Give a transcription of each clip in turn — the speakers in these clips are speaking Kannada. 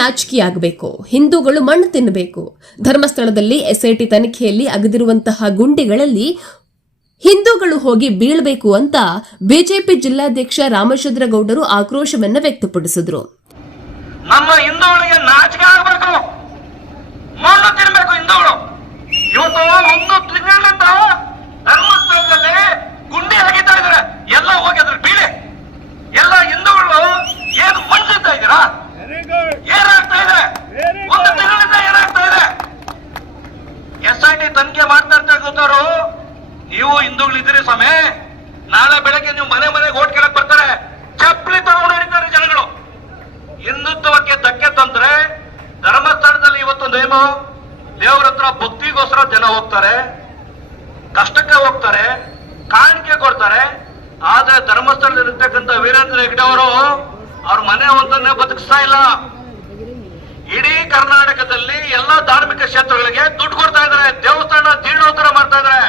ಹಿಂದೂಗಳಿಗೆ ನಾಚಿಕೆಯಾಗಬೇಕು. ಹಿಂದೂಗಳು ಮಣ್ಣು ತಿನ್ನಬೇಕು. ಧರ್ಮಸ್ಥಳದಲ್ಲಿ ಎಸ್ಐಟಿ ತನಿಖೆಯಲ್ಲಿ ಅಗದಿರುವಂತಹ ಗುಂಡಿಗಳಲ್ಲಿ ಹಿಂದೂಗಳು ಹೋಗಿ ಬೀಳಬೇಕು ಅಂತ ಬಿಜೆಪಿ ಜಿಲ್ಲಾಧ್ಯಕ್ಷ ರಾಮಚಂದ್ರ ಗೌಡರು ಆಕ್ರೋಶವನ್ನ ವ್ಯಕ್ತಪಡಿಸಿದ್ರು. ನಮ್ಮ ಹಿಂದೂಗಳಿಗೆ ನಾಚಿಕೆ ಆಗಬೇಕು. ಮಣ್ಣು ತಿನ್ನಬೇಕು ಹಿಂದೂಗಳು. ಇವತ್ತು ಒಂದು ತಿಂಗಳಿಂದ ಧರ್ಮಸ್ಥಳದಲ್ಲಿ ಗುಂಡಿ ಹಾಕಿತಾ ಇದಾರೆ ಎಲ್ಲ ಹೋಗಿ ಅದ್ರ ಬೀಳಿ. ಎಲ್ಲ ಹಿಂದೂಗಳು ಏನು ಇದೀರಾ? ಇದ್ದೀರಾ ಏನಾಗ್ತಾ ಇದೆ? ಒಂದು ತಿಂಗಳಿಂದ ಏನಾಗ್ತಾ ಇದೆ? ಎಸ್ ಐ ಟಿ ತನಿಖೆ ಮಾಡ್ತಾ ಇರ್ತಕ್ಕಂಥವ್ರು ನೀವು ಹಿಂದೂಗಳಿದ್ದೀರಿ ಸ್ವಾಮಿ. ನಾಳೆ ಬೆಳಗ್ಗೆ ನೀವು ಮನೆ ಮನೆಗೆ ಓಟ್ ಕೇಳಕ್ ಬರ್ತಾರೆ. ಚಪ್ಪಲಿ ತಗೊಂಡು ಹಿಡಿತಾರೆ ಜನಗಳು. ಹಿಂದುತ್ವಕ್ಕೆ ಧಕ್ಕೆ ತಂದ್ರೆ ಧರ್ಮಸ್ಥಳದಲ್ಲಿ ಇವತ್ತು ಏನು ದೇವ್ರ ಹತ್ರ ಭಕ್ತಿಗೋಸ್ಕರ ಜನ ಹೋಗ್ತಾರೆ. ಕಷ್ಟಕ್ಕೆ ಹೋಗ್ತಾರೆ. ಕಾಣಿಕೆ ಕೊಡ್ತಾರೆ. ಆದ್ರೆ ಧರ್ಮಸ್ಥಳದಲ್ಲಿ ಇರ್ತಕ್ಕಂಥ ವೀರೇಂದ್ರ ಹೆಗ್ಡೆ ಅವರು ಅವ್ರ ಮನೆ ಒಂದನ್ನೇ ಬದುಕಿಸ್ತಾ ಇಲ್ಲ. ಇಡೀ ಕರ್ನಾಟಕದಲ್ಲಿ ಎಲ್ಲಾ ಧಾರ್ಮಿಕ ಕ್ಷೇತ್ರಗಳಿಗೆ ದುಡ್ಡು ಕೊಡ್ತಾ ಇದಾರೆ ದೇವಸ್ಥಾನ ಜೀರ್ಣೋದ್ಧಾರ ಮಾಡ್ತಾ ಇದಾರೆ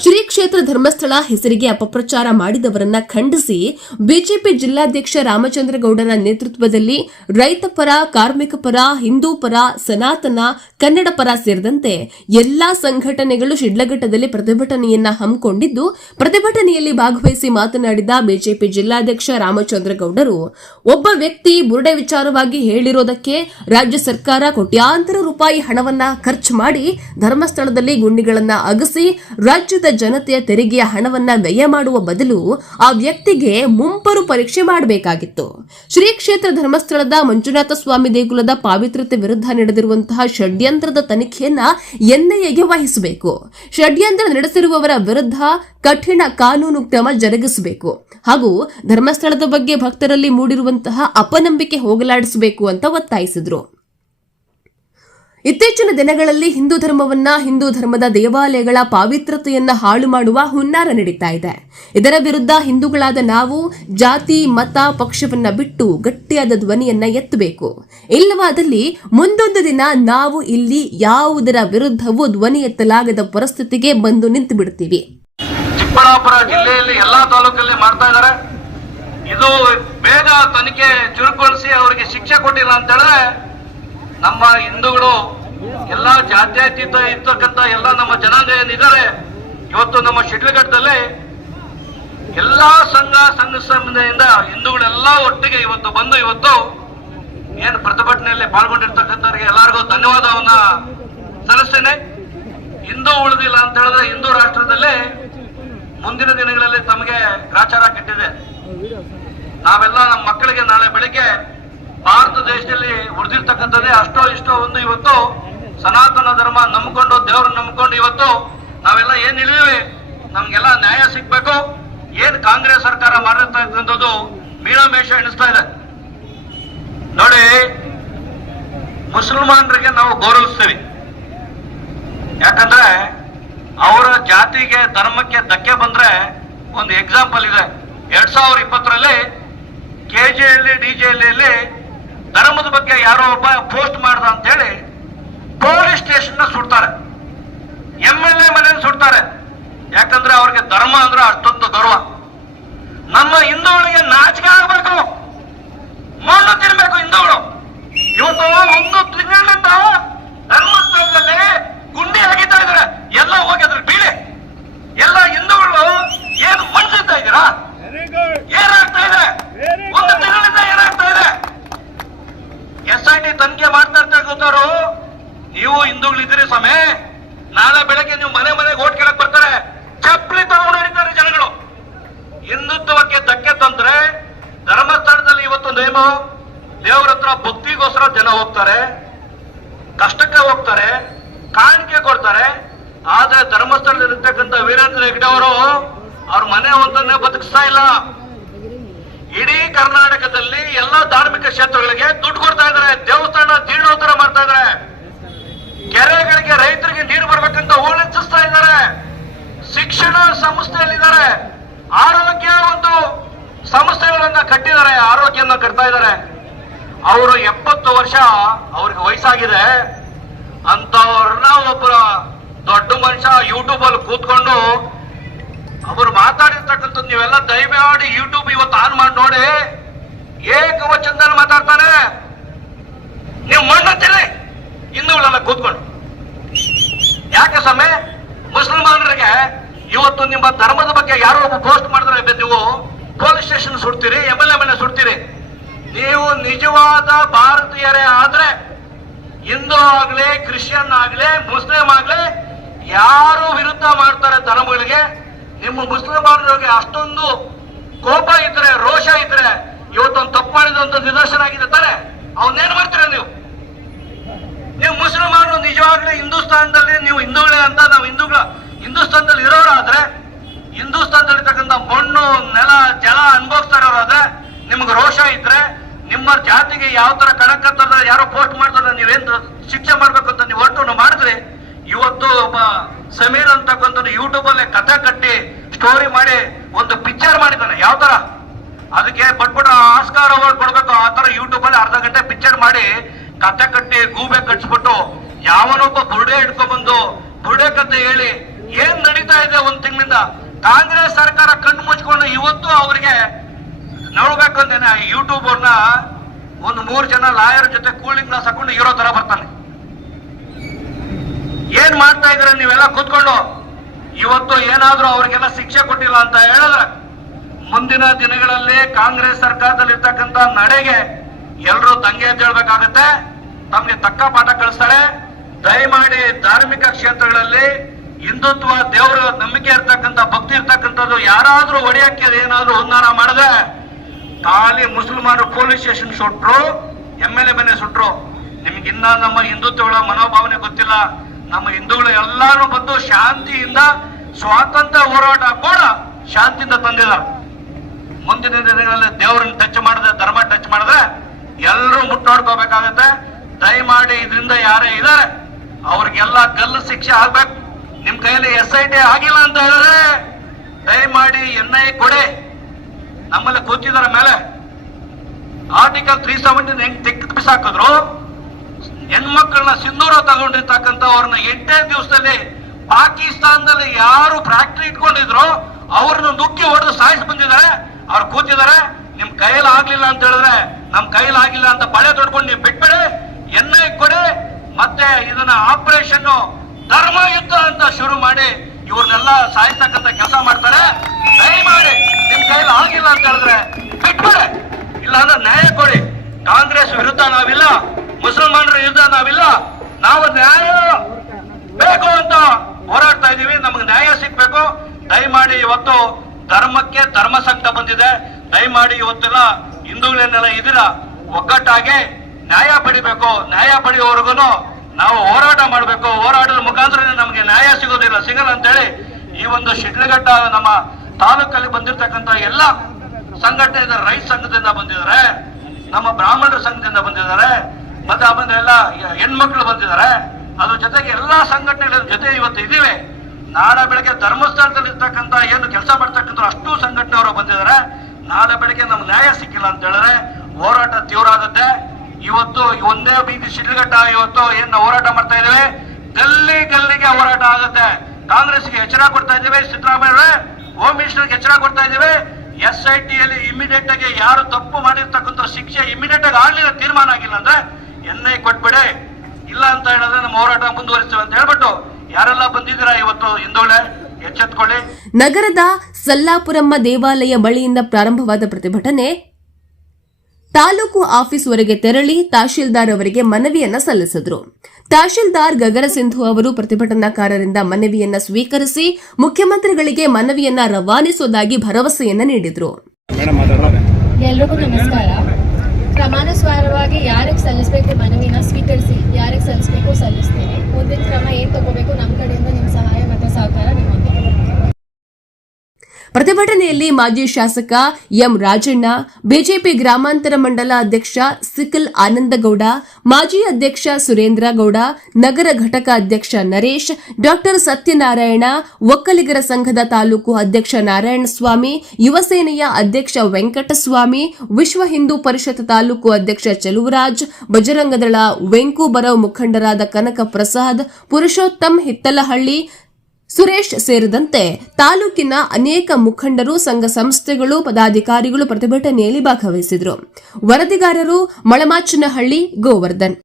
ಶ್ರೀ ಕ್ಷೇತ್ರ ಧರ್ಮಸ್ಥಳ ಹೆಸರಿಗೆ ಅಪಪ್ರಚಾರ ಮಾಡಿದವರನ್ನ ಖಂಡಿಸಿ ಬಿಜೆಪಿ ಜಿಲ್ಲಾಧ್ಯಕ್ಷ ರಾಮಚಂದ್ರಗೌಡರ ನೇತೃತ್ವದಲ್ಲಿ ರೈತ ಪರ, ಕಾರ್ಮಿಕ ಪರ, ಹಿಂದೂ ಪರ, ಸನಾತನ, ಕನ್ನಡ ಪರ ಸೇರಿದಂತೆ ಎಲ್ಲಾ ಸಂಘಟನೆಗಳು ಶಿಡ್ಲಘಟ್ಟದಲ್ಲಿ ಪ್ರತಿಭಟನೆಯನ್ನ ಹಮ್ಮಿಕೊಂಡಿದ್ದು, ಪ್ರತಿಭಟನೆಯಲ್ಲಿ ಭಾಗವಹಿಸಿ ಮಾತನಾಡಿದ ಬಿಜೆಪಿ ಜಿಲ್ಲಾಧ್ಯಕ್ಷ ರಾಮಚಂದ್ರಗೌಡರು, ಒಬ್ಬ ವ್ಯಕ್ತಿ ಬುರುಡೆ ವಿಚಾರವಾಗಿ ಹೇಳಿರೋದಕ್ಕೆ ರಾಜ್ಯ ಸರ್ಕಾರ ಕೋಟ್ಯಾಂತರ ರೂಪಾಯಿ ಹಣವನ್ನ ಖರ್ಚು ಮಾಡಿ ಧರ್ಮಸ್ಥಳದಲ್ಲಿ ಗುಂಡಿಗಳನ್ನ ಅಗಸಿ, ರಾಜ್ಯದ ಜನತೆಯ ತೆರಿಗೆಯ ಹಣವನ್ನ ವ್ಯಯ ಮಾಡುವ ಬದಲು ಆ ವ್ಯಕ್ತಿಗೆ ಮುಂಪರು ಪರೀಕ್ಷೆ ಮಾಡಬೇಕಾಗಿತ್ತು. ಶ್ರೀ ಕ್ಷೇತ್ರ ಧರ್ಮಸ್ಥಳದ ಮಂಜುನಾಥ ಸ್ವಾಮಿ ದೇಗುಲದ ಪಾವಿತ್ರತೆ ವಿರುದ್ಧ ನಡೆದಿರುವಂತಹ ಷಡ್ಯಂತ್ರದ ತನಿಖೆಯನ್ನ ಎನ್ಐಎಗೆ ವಹಿಸಬೇಕು. ಷಡ್ಯಂತ್ರ ನಡೆಸಿರುವವರ ವಿರುದ್ಧ ಕಠಿಣ ಕಾನೂನು ಕ್ರಮ ಜರುಗಿಸಬೇಕು. ಹಾಗೂ ಧರ್ಮಸ್ಥಳದ ಬಗ್ಗೆ ಭಕ್ತರಲ್ಲಿ ಮೂಡಿರುವಂತಹ ಅಪನಂಬಿಕೆ ಹೋಗಲಾಡಿಸಬೇಕು ಅಂತ ಒತ್ತಾಯಿಸಿದ್ರು. ಇತ್ತೀಚಿನ ದಿನಗಳಲ್ಲಿ ಹಿಂದೂ ಧರ್ಮವನ್ನ ಹಿಂದೂ ಧರ್ಮದ ದೇವಾಲಯಗಳ ಪಾವಿತ್ರತೆಯನ್ನ ಹಾಳು ಮಾಡುವ ಹುನ್ನಾರ ನಡೀತಾ ಇದೆ. ಇದರ ವಿರುದ್ಧ ಹಿಂದೂಗಳಾದ ನಾವು ಜಾತಿ, ಮತ, ಪಕ್ಷವನ್ನ ಬಿಟ್ಟು ಗಟ್ಟಿಯಾದ ಧ್ವನಿಯನ್ನ ಎತ್ತಬೇಕು. ಇಲ್ಲವಾದಲ್ಲಿ ಮುಂದೊಂದು ದಿನ ನಾವು ಇಲ್ಲಿ ಯಾವುದರ ವಿರುದ್ಧವೂ ಧ್ವನಿ ಎತ್ತಲಾಗದ ಪರಿಸ್ಥಿತಿಗೆ ಬಂದು ನಿಂತು ಬಿಡ್ತೀವಿ. ಚಿಕ್ಕಬಳ್ಳಾಪುರ ಜಿಲ್ಲೆಯಲ್ಲಿ ಎಲ್ಲಾ ತಾಲೂಕಲ್ಲಿ ಮಾಡ್ತಾ ಇದ್ದಾರೆ. ಇದು ಬೇಗ ತನಿಖೆ ಚುರುಕುಗೊಳಿಸಿ ಅವರಿಗೆ ಶಿಕ್ಷೆ ಕೊಟ್ಟಿಲ್ಲ ಅಂತ ಹೇಳಿದ್ರೆ ನಮ್ಮ ಹಿಂದೂಗಳು ಎಲ್ಲಾ ಜಾತ್ಯತೀತ ಇರ್ತಕ್ಕಂಥ ಎಲ್ಲ ನಮ್ಮ ಜನಾಂಗ ಏನಿದ್ದಾರೆ ಇವತ್ತು ನಮ್ಮ ಶಿಡ್ಲಘಟ್ಟದಲ್ಲಿ ಎಲ್ಲಾ ಸಂಘ ಸಂಘ ಸಂಸ್ಥೆಯಿಂದ ಹಿಂದೂಗಳೆಲ್ಲ ಒಟ್ಟಿಗೆ ಇವತ್ತು ಬಂದು ಇವತ್ತು ಏನು ಪ್ರತಿಭಟನೆಯಲ್ಲಿ ಪಾಲ್ಗೊಂಡಿರ್ತಕ್ಕಂಥವ್ರಿಗೆ ಎಲ್ಲರಿಗೂ ಧನ್ಯವಾದವನ್ನ ಸಲ್ಲಿಸ್ತೇನೆ. ಹಿಂದೂ ಉಳಿದಿಲ್ಲ ಅಂತ ಹೇಳಿದ್ರೆ ಹಿಂದೂ ರಾಷ್ಟ್ರದಲ್ಲಿ ಮುಂದಿನ ದಿನಗಳಲ್ಲಿ ತಮಗೆ ಗ್ರಾಚಾರ ಕೆಟ್ಟಿದೆ. ನಾವೆಲ್ಲ ನಮ್ಮ ಮಕ್ಕಳಿಗೆ ನಾಳೆ ಬೆಳಿಗ್ಗೆ ಭಾರತ ದೇಶದಲ್ಲಿ ಉಳಿದಿರ್ತಕ್ಕಂಥದ್ದೇ ಅಷ್ಟೋ ಇಷ್ಟೋ ಒಂದು ಇವತ್ತು ಸನಾತನ ಧರ್ಮ ನಂಬ್ಕೊಂಡು, ದೇವ್ರನ್ನ ನಂಬ್ಕೊಂಡು ಇವತ್ತು ನಾವೆಲ್ಲ ಏನ್ ಇಳಿದೀವಿ ನಮ್ಗೆಲ್ಲ ನ್ಯಾಯ ಸಿಗ್ಬೇಕು. ಏನ್ ಕಾಂಗ್ರೆಸ್ ಸರ್ಕಾರ ಮಾಡಿರ್ತಕ್ಕಂಥದ್ದು ಮೀಳಮೇಷ ಎಣಿಸ್ತಾ ಇದೆ. ನೋಡಿ, ಮುಸಲ್ಮಾನರಿಗೆ ನಾವು ಗೌರವಿಸ್ತೀವಿ. ಯಾಕಂದ್ರೆ ಅವರ ಜಾತಿಗೆ, ಧರ್ಮಕ್ಕೆ ಧಕ್ಕೆ ಬಂದ್ರೆ ಒಂದು ಎಕ್ಸಾಂಪಲ್ ಇದೆ. ಎರಡ್ ಸಾವಿರದ ಇಪ್ಪತ್ತರಲ್ಲಿ K G Halli D J ಹಳ್ಳಿಯಲ್ಲಿ ಧರ್ಮದ ಬಗ್ಗೆ ಯಾರೋ ಒಬ್ಬ ಪೋಸ್ಟ್ ಮಾಡ್ದ ಅಂತ ಹೇಳಿ ಪೊಲೀಸ್ ಸ್ಟೇಷನ್ ಸುಡ್ತಾರೆ. ಎಂ ಎಲ್ ಎ ಮನೆ ಸುಡ್ತಾರೆ. ಯಾಕಂದ್ರೆ ಅವ್ರಿಗೆ ಧರ್ಮ ಅಂದ್ರೆ ಅಷ್ಟೊಂದು ಗೌರವ. ನಮ್ಮ ಹಿಂದೂಗಳಿಗೆ ನಾಚಿಕೆ ಆಗ್ಬೇಕು. ಮಣ್ಣು ತಿನ್ಬೇಕು ಹಿಂದೂಗಳು. ಇವತ್ತು ಒಂದು ತಿಂಗಳಿಂದ ಧರ್ಮಸ್ಥಳದಲ್ಲಿ ಗುಂಡಿ ಹಾಕಿತಾ ಇದಾರೆ ಎಲ್ಲ ಹೋಗಿ ಅದ್ರ ಬೀಳಿ. ಎಲ್ಲ ಹಿಂದೂಗಳು ಏನು ಮಣ್ಣು ಇದ್ದೀರಾ? ಏನಾಗ್ತಾ ಇದೆ ಒಂದು ತಿಂಗಳಿಂದ ಏನಾಗ್ತಾ ಇದೆ ಎಸ್ ಐ ಟಿ ತನಿಖೆ ಮಾಡ್ತಾ ಇರ್ತಕ್ಕಂಥವ್ರು ನೀವು ಹಿಂದೂಗಳಿದ್ದೀರಿ ಸ್ವಾಮಿ. ನಾಳೆ ಬೆಳಗ್ಗೆ ನೀವು ಮನೆ ಮನೆಗೆ ಓಟ್ ಕೇಳಕ್ ಬರ್ತಾರೆ. ಚಪ್ಪಲಿ ತಗೊಂಡು ಹಿಡಿತಾರೆ ಜನಗಳು. ಹಿಂದುತ್ವಕ್ಕೆ ಧಕ್ಕೆ ತಂದ್ರೆ ಧರ್ಮಸ್ಥಳದಲ್ಲಿ ಇವತ್ತು ನೇಮ ದೇವ್ರ ಹತ್ರ ಭಕ್ತಿಗೋಸ್ಕರ ಜನ ಹೋಗ್ತಾರೆ. ಕಷ್ಟಕ್ಕೆ ಹೋಗ್ತಾರೆ. ಕಾಣಿಕೆ ಕೊಡ್ತಾರೆ. ಆದ್ರೆ ಧರ್ಮಸ್ಥಳದಲ್ಲಿರ್ತಕ್ಕಂಥ ವೀರೇಂದ್ರ ಹೆಗ್ಡೆ ಅವರು ಅವ್ರ ಮನೆ ಒಂದನ್ನೇ ಬದುಕಿಸ್ತಾ ಇಲ್ಲ. ಇಡೀ ಕರ್ನಾಟಕದಲ್ಲಿ ಎಲ್ಲಾ ಧಾರ್ಮಿಕ ಕ್ಷೇತ್ರಗಳಿಗೆ ದುಡ್ಡು ದೇವಸ್ಥಾನ ಜೀರ್ಣೋದ್ಧಾರ ಮಾಡ್ತಾ ಇದಾರೆ. ಕೆರೆಗಳಿಗೆ ರೈತರಿಗೆ ನೀರು ಬರ್ಬೇಕಂತ ಹೂಳೆಚ್ಚಿಸ್ತಾ ಇದ್ದಾರೆ ಶಿಕ್ಷಣ ಸಂಸ್ಥೆಯಲ್ಲಿದ್ದಾರೆ. ಆರೋಗ್ಯ ಒಂದು ಸಂಸ್ಥೆಗಳನ್ನ ಕಟ್ಟಿದ್ದಾರೆ, ಆರೋಗ್ಯನ ಕಟ್ತಾ ಇದ್ದಾರೆ. ಅವರು ಎಪ್ಪತ್ತು ವರ್ಷ ಅವ್ರಿಗೆ ವಯಸ್ಸಾಗಿದೆ. ಅಂತವ್ರನ್ನ ಒಬ್ಬರ ದೊಡ್ಡ ಮನುಷ್ಯ ಯೂಟ್ಯೂಬ್ ಅಲ್ಲಿ ಕೂತ್ಕೊಂಡು ಅವರು ಮಾತಾಡಿರ್ತಕ್ಕಂಥದ್ದು ನೀವೆಲ್ಲ ದಯಮಾಡಿ ಯೂಟ್ಯೂಬ್ ಇವತ್ತು ಆನ್ ಮಾಡಿ ನೋಡಿ. ಏಕವಚನದಲ್ಲಿ ಮಾತಾಡ್ತಾನೆ. ನೀವು ಮಣ್ಣತ್ತೀರಿ? ಹಿಂದೂಗಳೆಲ್ಲ ಕೂತ್ಕೊಂಡು. ಯಾಕೆ ಸ್ವಾಮಿ? ಮುಸಲ್ಮಾನರಿಗೆ ಇವತ್ತು ನಿಮ್ಮ ಧರ್ಮದ ಬಗ್ಗೆ ಯಾರೋ ಒಬ್ಬ ಪೋಸ್ಟ್ ಮಾಡಿದ್ರೆ ನೀವು ಪೊಲೀಸ್ ಸ್ಟೇಷನ್ ಸುಡ್ತೀರಿ ಎಂ ಎಲ್ ಎ ಸುಡ್ತೀರಿ. ನೀವು ನಿಜವಾದ ಭಾರತೀಯರೇ ಆದ್ರೆ ಹಿಂದೂ ಆಗ್ಲಿ, ಕ್ರಿಶ್ಚಿಯನ್ ಆಗ್ಲಿ, ಮುಸ್ಲಿಂ ಆಗ್ಲಿ ಯಾರು ವಿರುದ್ಧ ಮಾಡ್ತಾರೆ ಧರ್ಮಗಳಿಗೆ? ನಿಮ್ಮ ಮುಸ್ಲಿಮಾನರಿಗೆ ಅಷ್ಟೊಂದು ಕೋಪ ಇದ್ರೆ, ರೋಷ ಇದ್ರೆ ಇವತ್ತೊಂದು ತಪ್ಪು ಮಾಡಿದಂತ ನಿದರ್ಶನ ಆಗಿದೆ ತಾನೆ. ಅವನ್ನೇನ್ ಮಾಡ್ತೀರ? ನಿಜವಾಗ್ಲೂ ಹಿಂದೂಸ್ತಾನದಲ್ಲಿ ನೀವು ಹಿಂದೂಗಳೇ ಅಂತ ನಾವು ಹಿಂದೂಗಳ ಹಿಂದೂಸ್ತಾನದಲ್ಲಿ ಇರೋರಾದ್ರೆ ಹಿಂದೂಸ್ತಾನದಲ್ಲಿ ಇರ್ತಕ್ಕಂಥ ಮಣ್ಣು, ನೆಲ, ಜಲ ಅನುಭವಿಸ್ತಾ ಇರೋರಾದ್ರೆ ನಿಮ್ಗೆ ರೋಷ ಇದ್ರೆ ನಿಮ್ಮ ಜಾತಿಗೆ ಯಾವ ತರ ಕಣಕ್ಕಂತ ಯಾರೋ ಪೋಸ್ಟ್ ಮಾಡ್ತಾರೆ, ನೀವೇನು ಶಿಕ್ಷೆ ಮಾಡ್ಬೇಕು ಅಂತ ನೀವು ಒಟ್ಟು ಮಾಡಿದ್ರಿ, ಇವತ್ತು ಒಬ್ಬ ಸಮೀರ್ ಅಂತಕ್ಕಂಥ ಯೂಟ್ಯೂಬ್ ಅಲ್ಲಿ ಕಥೆ ಕಟ್ಟಿ ಸ್ಟೋರಿ ಮಾಡಿ ಒಂದು ಪಿಕ್ಚರ್ ಮಾಡಿದ್ದಾನೆ. ಯಾವ ತರ ಅದಕ್ಕೆ ಬಟ್ಬಿಟ್ಟು ಆಸ್ಕಾರ್ ಅವಾರ್ಡ್ ಕೊಡ್ಬೇಕು. ಆ ತರ ಯೂಟ್ಯೂಬ್ ಅಲ್ಲಿ ಅರ್ಧ ಗಂಟೆ ಪಿಕ್ಚರ್ ಮಾಡಿ ಕತೆ ಕಟ್ಟಿ ಗೂಬೆ ಕಟ್ಸ್ಬಿಟ್ಟು ಯಾವನೊಬ್ಬ ಬುರುಡೆ ಹಿಡ್ಕೊಂಡ್ಬಂದು ಬುರುಡೆ ಕತೆ ಹೇಳಿ ಏನ್ ನಡೀತಾ ಇದೆ ಒಂದ್ ತಿಂಗಳಿಂದ? ಕಾಂಗ್ರೆಸ್ ಸರ್ಕಾರ ಕಣ್ಣು ಮುಚ್ಕೊಂಡು ಇವತ್ತು ಅವ್ರಿಗೆ ನೋಡ್ಬೇಕು ಅಂತೇನೆ ಯೂಟ್ಯೂಬ್ ಅವ್ರನ್ನ ಒಂದು ಮೂರು ಜನ ಲಾಯರ್ ಜೊತೆ ಕೂಲಿಂಗ್ ಗ್ಲಾಸ್ ಹಾಕೊಂಡು ಇರೋ ತರ ಬರ್ತಾನೆ. ಏನ್ ಮಾಡ್ತಾ ಇದ್ರೆ ನೀವೆಲ್ಲ ಕೂತ್ಕೊಂಡು? ಇವತ್ತು ಏನಾದ್ರೂ ಅವ್ರಿಗೆಲ್ಲ ಶಿಕ್ಷೆ ಕೊಟ್ಟಿಲ್ಲ ಅಂತ ಹೇಳಿದ್ರೆ ಮುಂದಿನ ದಿನಗಳಲ್ಲಿ ಕಾಂಗ್ರೆಸ್ ಸರ್ಕಾರದಲ್ಲಿ ಇರ್ತಕ್ಕಂತ ನಡೆಗೆ ಎಲ್ಲರೂ ದಂಗೆ ಹೇಳ್ಬೇಕಾಗತ್ತೆ ತಮ್ಗೆ ತಕ್ಕ ಪಾಠ ಕಳಿಸ್ತಾರೆ. ದಯಮಾಡಿ ಧಾರ್ಮಿಕ ಕ್ಷೇತ್ರಗಳಲ್ಲಿ ಹಿಂದುತ್ವ, ದೇವರ ನಂಬಿಕೆ ಇರ್ತಕ್ಕಂಥ, ಭಕ್ತಿ ಇರ್ತಕ್ಕಂಥದ್ದು ಯಾರಾದ್ರೂ ಒಡೆಯಕ್ಕೆ ಏನಾದ್ರೂ ಉನ್ನಾರ ಮಾಡದೆ ಖಾಲಿ ಮುಸಲ್ಮಾನರು ಪೊಲೀಸ್ ಸ್ಟೇಷನ್ ಸುಟ್ರು, ಎಂ ಎಲ್ ಎ ಮನೆ ಸುಟ್ರು. ನಿಮ್ಗೆ ಇನ್ನ ನಮ್ಮ ಹಿಂದುತ್ವಗಳ ಮನೋಭಾವನೆ ಗೊತ್ತಿಲ್ಲ. ನಮ್ಮ ಹಿಂದೂಗಳು ಎಲ್ಲಾರು ಬಂದು ಶಾಂತಿಯಿಂದ ಸ್ವಾತಂತ್ರ್ಯ ಹೋರಾಟ ಕೂಡ ಶಾಂತಿಯಿಂದ ತಂದಿದ್ದಾರೆ. ಮುಂದಿನ ದಿನಗಳಲ್ಲಿ ದೇವರನ್ನ ಟಚ್ ಮಾಡಿದ್ರೆ, ಧರ್ಮ ಟಚ್ ಮಾಡಿದ್ರೆ ಎಲ್ಲರೂ ಮುಟ್ಟೋಡ್ಕೋಬೇಕಾಗತ್ತೆ. ದಯಮಾಡಿ ಇದರಿಂದ ಯಾರೇ ಇದಾರೆ ಅವ್ರಿಗೆಲ್ಲ ಕಲ್ಲು ಶಿಕ್ಷೆ ಆಗ್ಬೇಕು. ನಿಮ್ ಕೈಯಲ್ಲಿ ಎಸ್ ಐ ಟಿ ಆಗಿಲ್ಲ ಅಂತ ಹೇಳಿದ್ರೆ ದಯಮಾಡಿ ಎನ್ ಐ ಕೊಡೆ. ನಮ್ಮಲ್ಲಿ ಕೂತಿದಾರ ಮೇಲೆ. ಆರ್ಟಿಕಲ್ ತ್ರೀ ಸೆವೆಂಟಿನ್ ಹೆಂಗ್ ತೆಗೆದು ಬಿಸಾಕಿದ್ರು ಹೆಣ್ಮಕ್ಳನ್ನ ಸಿಂಧೂರ ತಗೊಂಡಿರ್ತಕ್ಕಂಥ ಅವ್ರನ್ನ ಎಂಟೇ ದಿವಸದಲ್ಲಿ ಪಾಕಿಸ್ತಾನದಲ್ಲಿ ಯಾರು ಫ್ಯಾಕ್ಟ್ರಿ ಇಟ್ಕೊಂಡಿದ್ರು, ಅವ್ರನ್ನ ನುಗ್ಗಿ ಹೊಡೆದು ಸಾಯಿಸಿ ಬಂದಿದ್ದಾರೆ. ಅವ್ರು ಕೂತಿದ್ದಾರೆ. ನಿಮ್ ಕೈಯಲ್ಲಿ ಆಗ್ಲಿಲ್ಲ ಅಂತ ಹೇಳಿದ್ರೆ ನಮ್ ಕೈಯಲ್ಲಿ ಆಗಿಲ್ಲ ಅಂತ ಬಳೆ ತೊಡ್ಕೊಂಡು ನೀವು ಬಿಟ್ಬಿಡಿ. ಐ ಕೊಡಿ. ಮತ್ತೆ ಇದನ್ನ ಆಪರೇಷನ್ ಧರ್ಮ ಯುದ್ಧ ಅಂತ ಶುರು ಮಾಡಿ ಇವ್ರನ್ನೆಲ್ಲ ಸಾಯಿಸ್ತಕ್ಕಂಥ ಕೆಲಸ ಮಾಡ್ತಾರೆ. ದಯಮಾಡಿ ನಿಮ್ ಕೈಯಲ್ಲಿ ಆಗಿಲ್ಲ ಅಂತ ಹೇಳಿದ್ರೆ ಬಿಟ್ಬಿಡಿ. ಇಲ್ಲ ಅಂದ್ರೆ ನ್ಯಾಯ ಕೊಡಿ. ಕಾಂಗ್ರೆಸ್ ವಿರುದ್ಧ ನಾವಿಲ್ಲ, ಮುಸಲ್ಮಾನರ ವಿರುದ್ಧ ನಾವಿಲ್ಲ. ನಾವು ನ್ಯಾಯ ಬೇಕು ಅಂತ ಹೋರಾಡ್ತಾ ಇದೀವಿ. ನಮಗೆ ನ್ಯಾಯ ಸಿಗ್ಬೇಕು. ದಯಮಾಡಿ ಇವತ್ತು ಧರ್ಮಕ್ಕೆ ಧರ್ಮ ಸಂಕಟ ಬಂದಿದೆ. ದಯಮಾಡಿ ಇವತ್ತೆಲ್ಲ ಹಿಂದೂಗಳನ್ನೆಲ್ಲ ಇದೀರ ಒಗ್ಗಟ್ಟಾಗಿ ನ್ಯಾಯ ಪಡಿಬೇಕು. ನ್ಯಾಯ ಪಡೆಯುವವರೆಗೂ ನಾವು ಹೋರಾಟ ಮಾಡಬೇಕು. ಹೋರಾಟದ ಮುಖಾಂತರ ನಮಗೆ ನ್ಯಾಯ ಸಿಗೋದಿಲ್ಲ. ಸಿಗಲ್ಲ ಅಂತೇಳಿ ಈ ಒಂದು ಶಿಡ್ಲಘಟ್ಟ ನಮ್ಮ ತಾಲೂಕಲ್ಲಿ ಬಂದಿರತಕ್ಕಂತ ಎಲ್ಲ ಸಂಘಟನೆ ರೈತ ಸಂಘದಿಂದ ಬಂದಿದ್ದಾರೆ. ನಮ್ಮ ಬ್ರಾಹ್ಮಣರ ಸಂಘದಿಂದ ಬಂದಿದ್ದಾರೆ. ಮತ್ತೆ ಆಮೇಲೆ ಎಲ್ಲ ಹೆಣ್ಮಕ್ಳು ಬಂದಿದ್ದಾರೆ. ಅದ್ರ ಜೊತೆಗೆ ಎಲ್ಲಾ ಸಂಘಟನೆಗಳ ಜೊತೆ ಇವತ್ತು ಇದೀವಿ ನಾಳೆ ಬೆಳಗ್ಗೆ ಧರ್ಮಸ್ಥಳದಲ್ಲಿ ಇರ್ತಕ್ಕಂಥ ಏನು ಕೆಲಸ ಮಾಡ್ತಕ್ಕಂಥ ಅಷ್ಟು ಸಂಘಟನೆಯವರು ಬಂದಿದ್ದಾರೆ. ನಾಳೆ ಬೆಳಗ್ಗೆ ನಮ್ಗೆ ನ್ಯಾಯ ಸಿಕ್ಕಿಲ್ಲ ಅಂತ ಹೇಳಿದ್ರೆ ಹೋರಾಟ ತೀವ್ರ ಆಗುತ್ತೆ. ಇವತ್ತು ಒಂದೇ ಬೀದಿ ಶಿಡ್ಲಘಟ್ಟ ಇವತ್ತು ಏನ್ ಹೋರಾಟ ಮಾಡ್ತಾ ಇದ್ದೇವೆ? ಗಲ್ಲಿ ಗಲ್ಲಿಗೆ ಹೋರಾಟ ಆಗುತ್ತೆ. ಕಾಂಗ್ರೆಸ್ಗೆ ಎಚ್ಚರ ಕೊಡ್ತಾ ಇದ್ದೇವೆ ಸಿದ್ದರಾಮಯ್ಯ ಹೋಮ್ ಮಿನಿಸ್ಟರ್ಗೆ ಎಚ್ಚರ ಕೊಡ್ತಾ ಇದ್ದೇವೆ. ಎಸ್ ಐ ಟಿ ಅಲ್ಲಿ ಇಮಿಡಿಯೇಟ್ ಆಗಿ ಯಾರು ತಪ್ಪು ಮಾಡಿರ್ತಕ್ಕಂಥ ಶಿಕ್ಷೆ ಇಮಿಡಿಯೇಟ್ ಆಗಿ ಆಗ್ಲಿಲ್ಲ, ತೀರ್ಮಾನ ಆಗಿಲ್ಲ ಅಂದ್ರೆ ಎನ್ ಐ ಕೊಟ್ಬಿಡಿ. ಇಲ್ಲ ಅಂತ ಹೇಳಿದ್ರೆ ನಮ್ಮ ಹೋರಾಟ ಮುಂದುವರಿಸ್ತೇವೆ ಅಂತ ಹೇಳ್ಬಿಟ್ಟು ಯಾರೆಲ್ಲ ಬಂದಿದ್ದೀರಾ ಇವತ್ತು ಹಿಂದೋಳೆ ಎಚ್ಚೆತ್ಕೊಳ್ಳಿ. ನಗರದ ಸಲ್ಲಾಪುರಮ್ಮ ದೇವಾಲಯ ಬಳಿಯಿಂದ ಪ್ರಾರಂಭವಾದ ಪ್ರತಿಭಟನೆ ತಾಲೂಕು ಆಫೀಸ್ ವರೆಗೆ ತೆರಳಿ ತಹಶೀಲ್ದಾರ್ ಅವರಿಗೆ ಮನವಿಯನ್ನ ಸಲ್ಲಿಸಿದ್ರು. ತಹಶೀಲ್ದಾರ್ ಗಗನ ಸಿಂಧು ಅವರು ಪ್ರತಿಭಟನಾಕಾರರಿಂದ ಮನವಿಯನ್ನ ಸ್ವೀಕರಿಸಿ ಮುಖ್ಯಮಂತ್ರಿಗಳಿಗೆ ಮನವಿಯನ್ನ ರವಾನಿಸುವುದಾಗಿ ಭರವಸೆಯನ್ನ ನೀಡಿದ್ರು. ಎಲ್ರಿಗೂ ನಮಸ್ಕಾರ. ಕ್ರಮಾನುಸಾರವಾಗಿ ಯಾರಿಗೆ ಸಲ್ಲಿಸಬೇಕು ಮನವಿನ ಸ್ವೀಕರಿಸಿ ಯಾರಿಗೆ ಸಲ್ಲಿಸಬೇಕು ಸಲ್ಲಿಸ್ತೀನಿ. ಮುಂದಿನ ಕ್ರಮ ಏನು ತಗೋಬೇಕು? ನಮ್ಮ ಕಡೆಯಿಂದ ನಿಮ್ಮ ಸಹಾಯ ಮತ್ತು ಸಹಕಾರ ಪ್ರತಿಭಟನೆಯಲ್ಲಿ ಮಾಜಿ ಶಾಸಕ ಎಂ ರಾಜಣ್ಣ, ಬಿಜೆಪಿ ಗ್ರಾಮಾಂತರ ಮಂಡಲ ಅಧ್ಯಕ್ಷ ಸಿಕಲ್ ಆನಂದಗೌಡ, ಮಾಜಿ ಅಧ್ಯಕ್ಷ ಸುರೇಂದ್ರ ಗೌಡ, ನಗರ ಘಟಕ ಅಧ್ಯಕ್ಷ ನರೇಶ್, ಡಾಕ್ಟರ್ ಸತ್ಯನಾರಾಯಣ, ಒಕ್ಕಲಿಗರ ಸಂಘದ ತಾಲೂಕು ಅಧ್ಯಕ್ಷ ನಾರಾಯಣಸ್ವಾಮಿ ಯುವಸೇನೆಯ ಅಧ್ಯಕ್ಷ ವೆಂಕಟಸ್ವಾಮಿ, ವಿಶ್ವ ಹಿಂದೂ ಪರಿಷತ್ ತಾಲೂಕು ಅಧ್ಯಕ್ಷ ಚೆಲುವರಾಜ್, ಬಜರಂಗದಳ ವೆಂಕು ಬರವ್ ಮುಖಂಡರಾದ ಕನಕ ಪ್ರಸಾದ್ ಪುರುಷೋತ್ತಮ್ ಹಿತ್ತಲಹಳ್ಳಿ ಸುರೇಶ್ ಸೇರಿದಂತೆ ತಾಲೂಕಿನ ಅನೇಕ ಮುಖಂಡರು ಸಂಘ ಸಂಸ್ಥೆಗಳು ಪದಾಧಿಕಾರಿಗಳು ಪ್ರತಿಭಟನೆಯಲ್ಲಿ ಭಾಗವಹಿಸಿದರು. ವರದಿಗಾರರು ಮಳಮಾಚನಹಳ್ಳಿ ಗೋವರ್ಧನ್.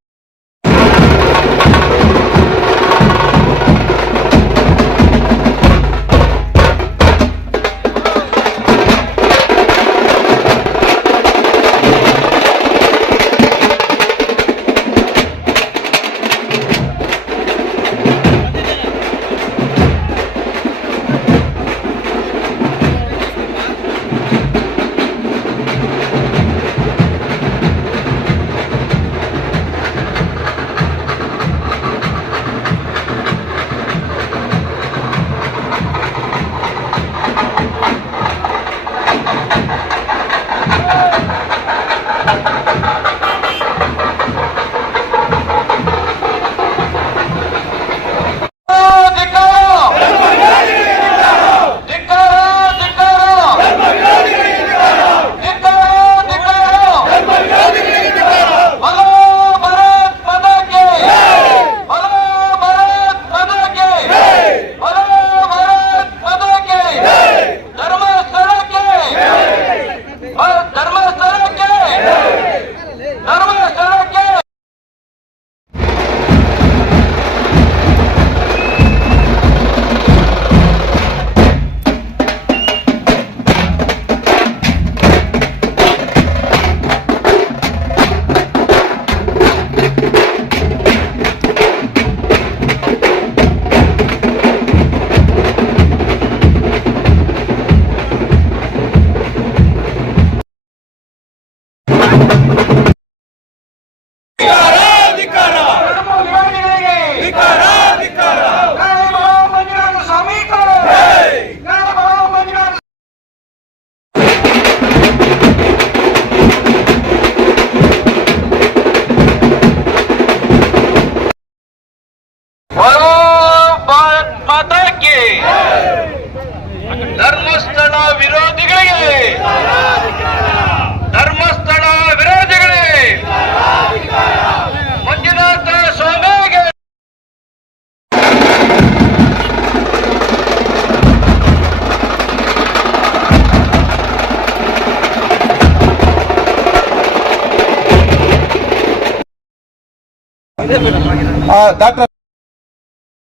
ಡಾಕ್ಟರ್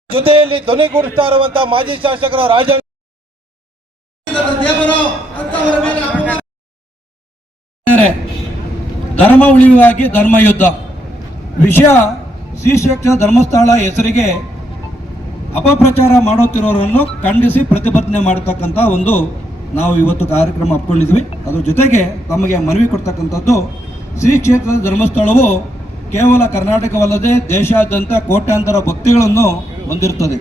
ಜೊತೆಯಲ್ಲಿ ಧ್ವನಿಗೂಡಿಸ್ತಾ ಇರುವಂತಹ ಮಾಜಿ ಶಾಸಕರ ರಾಜ ಧರ್ಮ ಉಳಿವಾಗಿ ಧರ್ಮ ಯುದ್ಧ. ವಿಷಯ ಶ್ರೀಕ್ಷೇತ್ರ ಧರ್ಮಸ್ಥಳ ಹೆಸರಿಗೆ ಅಪಪ್ರಚಾರ ಮಾಡುತ್ತಿರೋರನ್ನು ಖಂಡಿಸಿ ಪ್ರತಿಭಟನೆ ಮಾಡತಕ್ಕಂಥ ಒಂದು ನಾವು ಇವತ್ತು ಕಾರ್ಯಕ್ರಮ ಅಪ್ಕೊಂಡಿದ್ವಿ ಅದ್ರ ಜೊತೆಗೆ ತಮಗೆ ಮನವಿ ಕೊಡ್ತಕ್ಕಂಥದ್ದು ಶ್ರೀ ಕ್ಷೇತ್ರದ ಧರ್ಮಸ್ಥಳವು ಕೇವಲ ಕರ್ನಾಟಕವಲ್ಲದೆ ದೇಶಾದ್ಯಂತ ಕೋಟ್ಯಾಂತರ ಭಕ್ತಿಗಳನ್ನು ಹೊಂದಿರುತ್ತದೆ.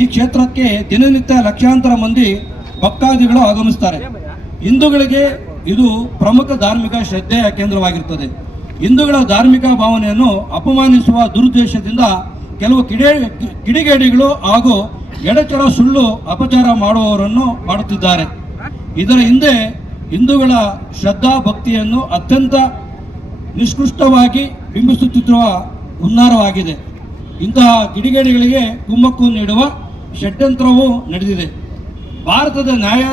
ಈ ಕ್ಷೇತ್ರಕ್ಕೆ ದಿನನಿತ್ಯ ಲಕ್ಷಾಂತರ ಮಂದಿ ಭಕ್ತಾದಿಗಳು ಆಗಮಿಸ್ತಾರೆ. ಹಿಂದೂಗಳಿಗೆ ಇದು ಪ್ರಮುಖ ಧಾರ್ಮಿಕ ಶ್ರದ್ಧೆಯ ಕೇಂದ್ರವಾಗಿರುತ್ತದೆ. ಹಿಂದೂಗಳ ಧಾರ್ಮಿಕ ಭಾವನೆಯನ್ನು ಅಪಮಾನಿಸುವ ದುರುದ್ದೇಶದಿಂದ ಕೆಲವು ಕಿಡೆ, ಕಿಡಿಗೇಡಿಗಳು ಹಾಗೂ ಎಡಚರ ಸುಳ್ಳು ಅಪಚಾರ ಮಾಡುವವರನ್ನು ಮಾಡುತ್ತಿದ್ದಾರೆ. ಇದರ ಹಿಂದೆ ಹಿಂದೂಗಳ ಶ್ರದ್ಧಾ ಭಕ್ತಿಯನ್ನು ಅತ್ಯಂತ ನಿಷ್ಕೃಷ್ಟವಾಗಿ ಬಿಂಬಿಸುತ್ತಿರುವ ಹುನ್ನಾರವಾಗಿದೆ. ಇಂತಹ ಗಿಡಿಗೇಡಿಗಳಿಗೆ ಕುಮ್ಮಕ್ಕು ನೀಡುವ ಷಡ್ಯಂತ್ರವೂ ನಡೆದಿದೆ. ಭಾರತದ ನ್ಯಾಯ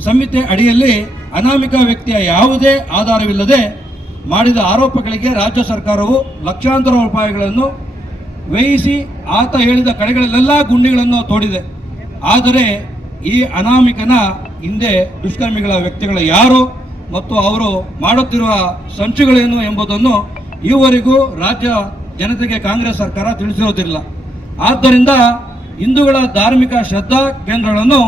ಸಂಹಿತೆ ಅಡಿಯಲ್ಲಿ ಅನಾಮಿಕ ವ್ಯಕ್ತಿಯ ಯಾವುದೇ ಆಧಾರವಿಲ್ಲದೆ ಮಾಡಿದ ಆರೋಪಗಳಿಗೆ ರಾಜ್ಯ ಸರ್ಕಾರವು ಲಕ್ಷಾಂತರ ರೂಪಾಯಿಗಳನ್ನು ವ್ಯಯಿಸಿ ಆತ ಹೇಳಿದ ಕಡೆಗಳಲ್ಲೆಲ್ಲ ಗುಂಡಿಗಳನ್ನು ತೋಡಿದೆ. ಆದರೆ ಈ ಅನಾಮಿಕನ ಹಿಂದೆ ದುಷ್ಕರ್ಮಿಗಳ ವ್ಯಕ್ತಿಗಳು ಯಾರು? ಮತ್ತು ಅವರು ಮಾಡುತ್ತಿರುವ ಸಂಚುಗಳೇನು ಎಂಬುದನ್ನು ಈವರೆಗೂ ರಾಜ್ಯ ಜನತೆಗೆ ಕಾಂಗ್ರೆಸ್ ಸರ್ಕಾರ ತಿಳಿಸಿರುವುದಿಲ್ಲ. ಆದ್ದರಿಂದ ಹಿಂದೂಗಳ ಧಾರ್ಮಿಕ ಶ್ರದ್ಧಾ ಕೇಂದ್ರಗಳನ್ನು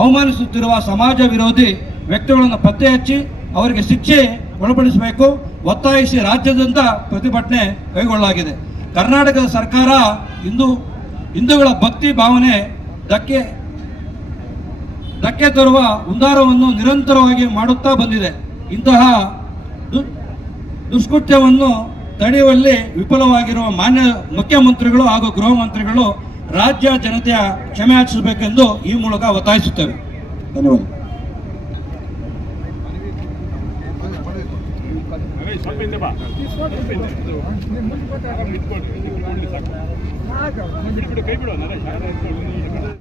ಅವಮಾನಿಸುತ್ತಿರುವ ಸಮಾಜ ವಿರೋಧಿ ವ್ಯಕ್ತಿಗಳನ್ನು ಪತ್ತೆ ಹಚ್ಚಿ ಅವರಿಗೆ ಶಿಕ್ಷೆ ಒಳಪಡಿಸಬೇಕು, ಒತ್ತಾಯಿಸಿ ರಾಜ್ಯದಿಂದ ಪ್ರತಿಭಟನೆ ಕೈಗೊಳ್ಳಲಾಗಿದೆ. ಕರ್ನಾಟಕದ ಸರ್ಕಾರ ಹಿಂದೂ, ಹಿಂದೂಗಳ ಭಕ್ತಿ ಭಾವನೆ ಧಕ್ಕೆ ಧಕ್ಕೆ ತರುವ ಉಂದಾರವನ್ನು ನಿರಂತರವಾಗಿ ಮಾಡುತ್ತಾ ಬಂದಿದೆ. ಇಂತಹ ದುಷ್ಕೃತ್ಯವನ್ನು ತಡೆಯುವಲ್ಲಿ ವಿಫಲವಾಗಿರುವ ಮಾನ್ಯ ಮುಖ್ಯಮಂತ್ರಿಗಳು ಹಾಗೂ ಗೃಹ ಮಂತ್ರಿಗಳು ರಾಜ್ಯ ಜನತೆಯ ಕ್ಷಮೆಯಾಚಿಸಬೇಕೆಂದು ಈ ಮೂಲಕ ಒತ್ತಾಯಿಸುತ್ತೇವೆ. ಧನ್ಯವಾದ. ಕೈ